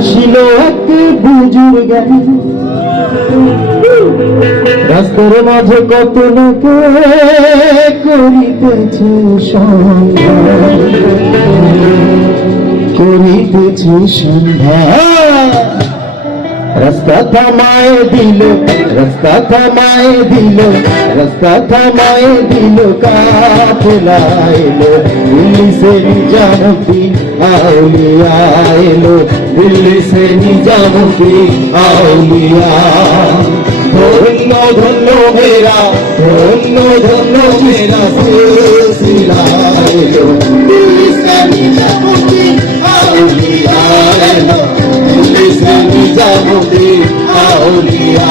আসিল এক বুজুর্গ রাস্তার মাঝে কত লোকে করিতেছে সন্ধ্যা করিতেছে সন্ধ্যা রাস্তা থামায় দিল রাস্তা থামায় দিল রাস্তা থামায় দিল কাফেলা এলো দিল্লি সে নিজামুদ্দিন আউলিয়া এলো দিল্লি সে নিজামুদ্দিন আউলিয়া ধন্য ধন্য মেরা ধন্য ধন্য মেরা সিলসিলা এলো দিল্লি সে নিজামুদ্দিন আউলিয়া এলো দিল্লি সে নিজামুদ্দিন আউলিয়া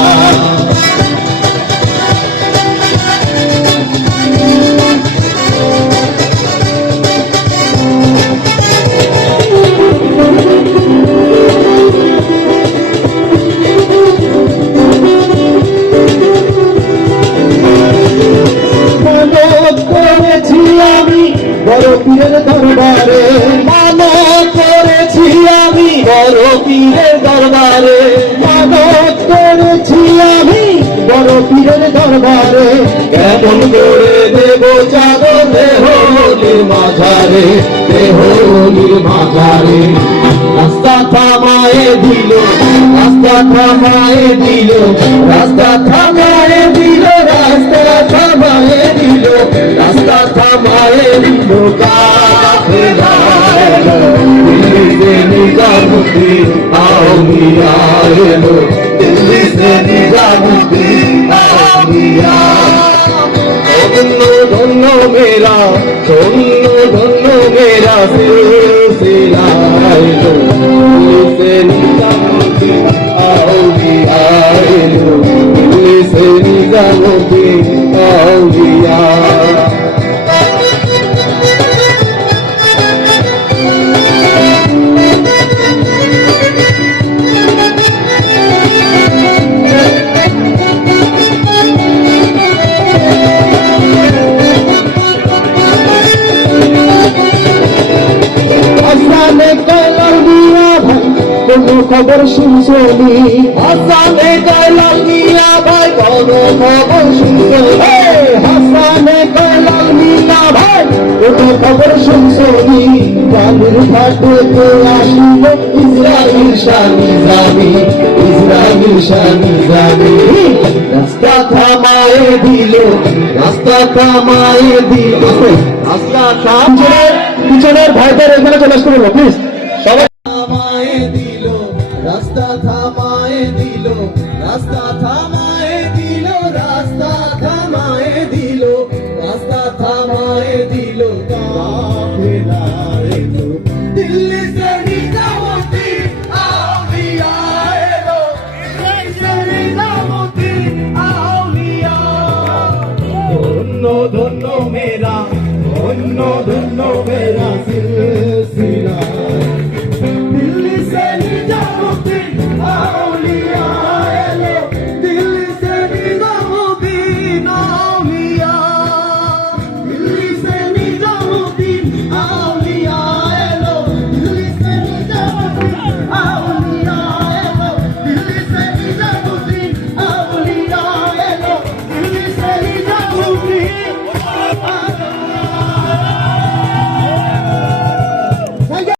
বড় পীরের দরবারে মানত করেছি আমি বড় পীরের দরবারে মানত করেছি আমি বড় পীরের দরবারে কেমন করে দেব চাঁদ দেহলির মাঝারে দেহলির মাঝারে রাস্তা থামায়ে দিল রাস্তা থামায়ে দিল রাস্তা থামায়ে দিল রাস্তা থামায়ে দিল রাস্তা থামায়ে দিল কাফেলা দিল্লি সে নিজামুদ্দিন আউলিয়া এলো দিল্লি সে নিজামুদ্দিন আউলিয়া ধন্য ধন্য মেরা ধন্য ধন্য মেরা সিলসিলা এলো দিল্লি সে নিজামুদ্দিন আউলিয়া এলো দিল্লি সে নিজামুদ্দিন আউলিয়া কোনো খবর শুনছনি হাসানে কয়লাল মিয়া ভাই কোনো খবর শুনছনি হাসানে কয়লাল মিয়া ভাই কোনো খবর শুনছনি জালির ঘাটে কে আসিল ইসরাইল শাহ নিজামী ইসরাইল শাহ নিজামী রাস্তা থামায়ে দিল রাস্তা থামায়ে দিল রাস্তা থামায়ে পিছনের ভাইদের এখানে চলে আসতে বলবো প্লিজ সবাই থামায়ে দিল রাস্তা থামায়ে দিল রাস্তা থামায়ে দিল রাস্তা থামায়ে দিল রাস্তা থামায়ে দিল কাফেলা এলো দিল্লি